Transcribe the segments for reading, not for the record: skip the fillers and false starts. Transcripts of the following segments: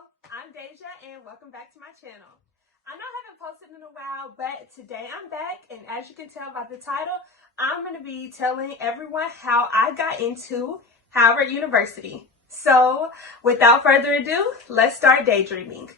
I'm Deja and welcome back to my channel. I know I haven't posted in a while, but today I'm back, and as you can tell by the title, I'm going to be telling everyone how I got into Howard University. So without further ado, let's start daydreaming.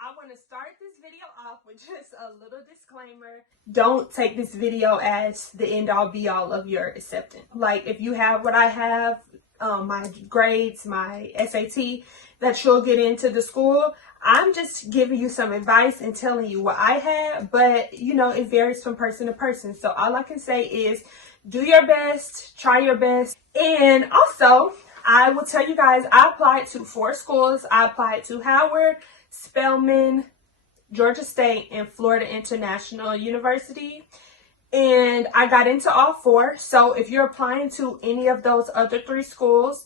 I want to start this video off with just a little disclaimer. Don't take this video as the end all be all of your acceptance. Like if you have what I have, my grades, my SAT, that you'll get into the school, I'm just giving you some advice and telling you what I had, but you know, it varies from person to person. So all I can say is do your best, try your best. And also, I will tell you guys, I applied to 4 schools. I applied to Howard, Spelman, Georgia State, and Florida International University, and I got into all 4. So if you're applying to any of those other 3 schools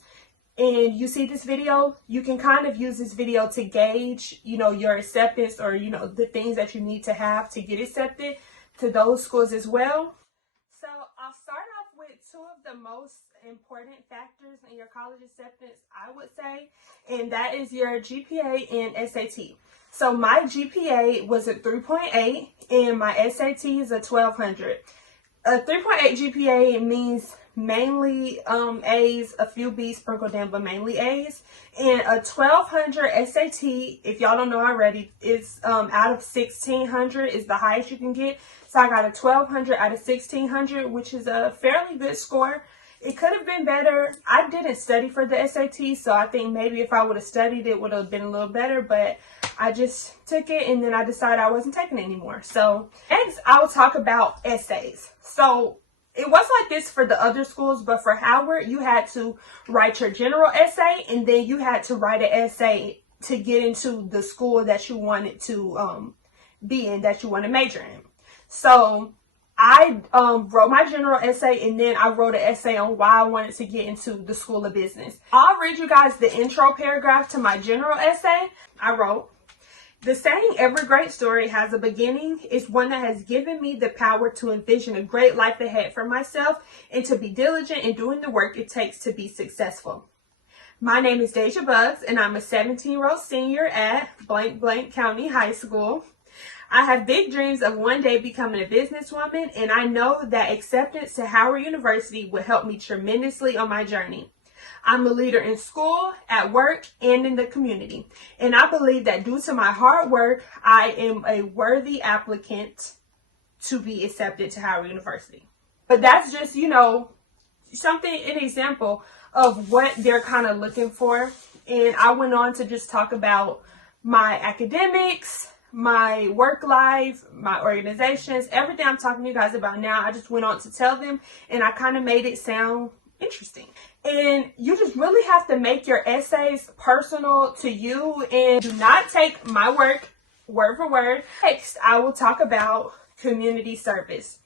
and you see this video, you can kind of use this video to gauge, you know, your acceptance, or you know, the things that you need to have to get accepted to those schools as well. So I'll start off with 2 of the most important factors in your college acceptance, I would say, and that is your GPA and SAT. So my GPA was a 3.8 and my SAT is a 1200. A 3.8 GPA means mainly A's, a few B's sprinkled in, but mainly A's. And a 1200 SAT, if y'all don't know already, is out of 1600 is the highest you can get. So I got a 1200 out of 1600, which is a fairly good score. It could have been better. I didn't study for the SAT, so I think maybe if I would have studied, it would have been a little better, but I just took it and then I decided I wasn't taking it anymore. So next, I will talk about essays. So it was like this for the other schools, but for Howard, you had to write your general essay, and then you had to write an essay to get into the school that you wanted to be in, that you want to major in. So I wrote my general essay, and then I wrote an essay on why I wanted to get into the School of Business. I'll read you guys the intro paragraph to my general essay. I wrote, "The saying every great story has a beginning is one that has given me the power to envision a great life ahead for myself and to be diligent in doing the work it takes to be successful. My name is Deja Bugs, and I'm a 17-year-old senior at blank blank county high school. I have big dreams of one day becoming a businesswoman, and I know that acceptance to Howard University will help me tremendously on my journey. I'm a leader in school, at work, and in the community, and I believe that due to my hard work, I am a worthy applicant to be accepted to Howard University." But that's just, you know, an example of what they're kind of looking for. And I went on to just talk about my academics, my work life, my organizations, everything I'm talking to you guys about now. I just went on to tell them, and I kind of made it sound interesting. And you just really have to make your essays personal to you, and do not take my work word for word. Next, I will talk about community service.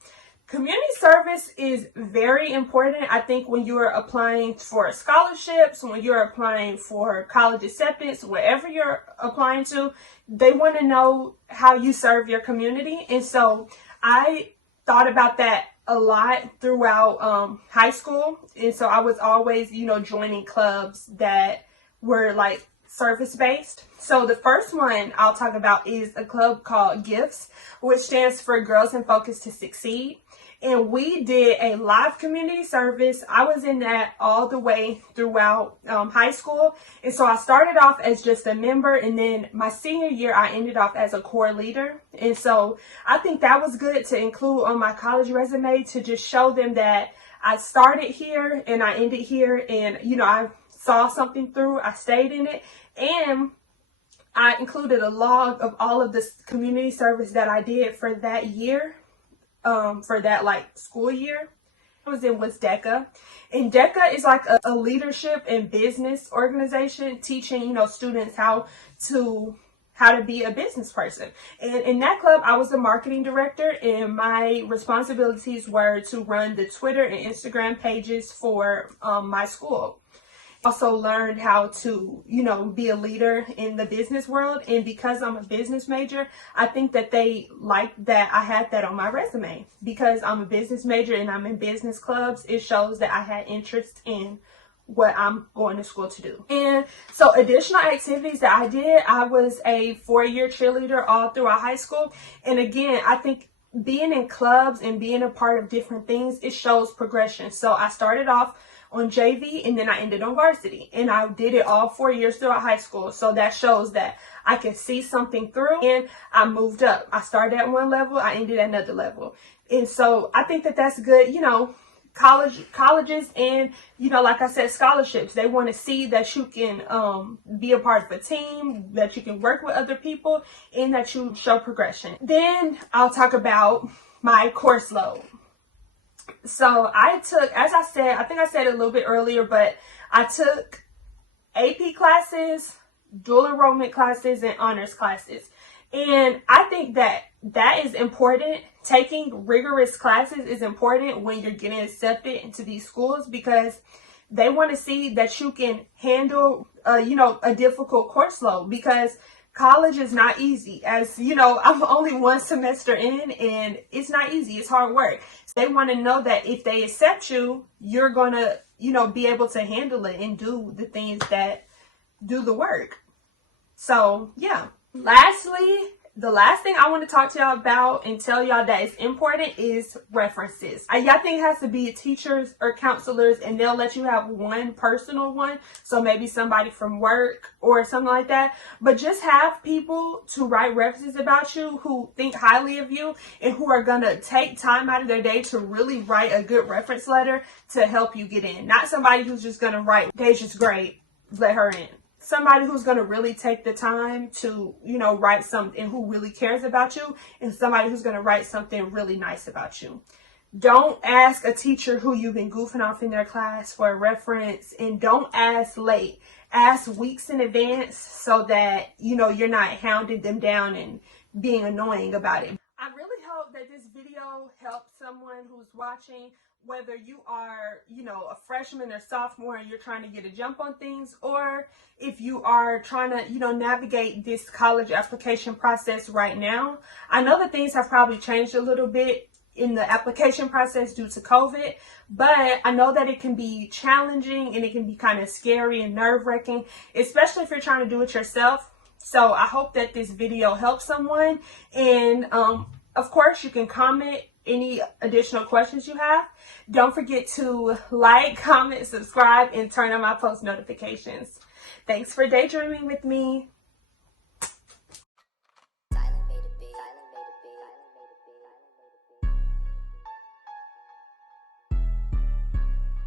Community service is very important, I think, when you're applying for scholarships, when you're applying for college acceptance, wherever you're applying to, they want to know how you serve your community. And so I thought about that a lot throughout high school. And so I was always, you know, joining clubs that were like service-based. So the first one I'll talk about is a club called GIFTS, which stands for Girls in Focus to Succeed. And we did a live community service. I was in that all the way throughout high school. And so I started off as just a member, and then my senior year, I ended off as a core leader. And so I think that was good to include on my college resume, to just show them that I started here and I ended here, and, you know, I saw something through, I stayed in it. And I included a log of all of this community service that I did for that year. For that like school year. I was in DECA, and DECA is like a leadership and business organization, teaching, you know, students how to be a business person. And in that club, I was the marketing director, and my responsibilities were to run the Twitter and Instagram pages for my school. Also learned how to, you know, be a leader in the business world. And because I'm a business major, I think that they liked that I had that on my resume. Because I'm a business major and I'm in business clubs, it shows that I had interest in what I'm going to school to do. And so additional activities that I did, I was a 4-year cheerleader all throughout high school. And again, I think being in clubs and being a part of different things, it shows progression. So I started off on JV and then I ended on varsity, and I did it all 4 years throughout high school. So that shows that I can see something through, and I moved up. I started at one level, I ended at another level. And so I think that that's good. You know, colleges and, you know, like I said, scholarships, they want to see that you can be a part of a team, that you can work with other people, and that you show progression. Then I'll talk about my course load. So I took, as I said, I think I said it a little bit earlier, but I took AP classes, dual enrollment classes, and honors classes. And I think that that is important. Taking rigorous classes is important when you're getting accepted into these schools, because they want to see that you can handle, you know, a difficult course load, because college is not easy. As you know, I'm only 1 semester in, and it's not easy. It's hard work. So they want to know that if they accept you, you're going to, you know, be able to handle it and do the things that do the work. So, yeah. Lastly, the last thing I want to talk to y'all about and tell y'all that is important is references. Y'all think it has to be teachers or counselors, and they'll let you have one personal one. So maybe somebody from work or something like that. But just have people to write references about you who think highly of you and who are going to take time out of their day to really write a good reference letter to help you get in. Not somebody who's just going to write, Deja's great, let her in. Somebody who's going to really take the time to, you know, write something, and who really cares about you, and somebody who's going to write something really nice about you. Don't ask a teacher who you've been goofing off in their class for a reference, and don't ask late. Ask weeks in advance so that, you know, you're not hounding them down and being annoying about it. I really hope that this video helps someone who's watching, whether you are, you know, a freshman or sophomore and you're trying to get a jump on things, or if you are trying to, you know, navigate this college application process right now. I know that things have probably changed a little bit in the application process due to COVID, but I know that it can be challenging and it can be kind of scary and nerve-wracking, especially if you're trying to do it yourself. So I hope that this video helps someone. And of course, you can comment any additional questions you have. Don't forget to like, comment, subscribe, and turn on my post notifications. Thanks for daydreaming with me.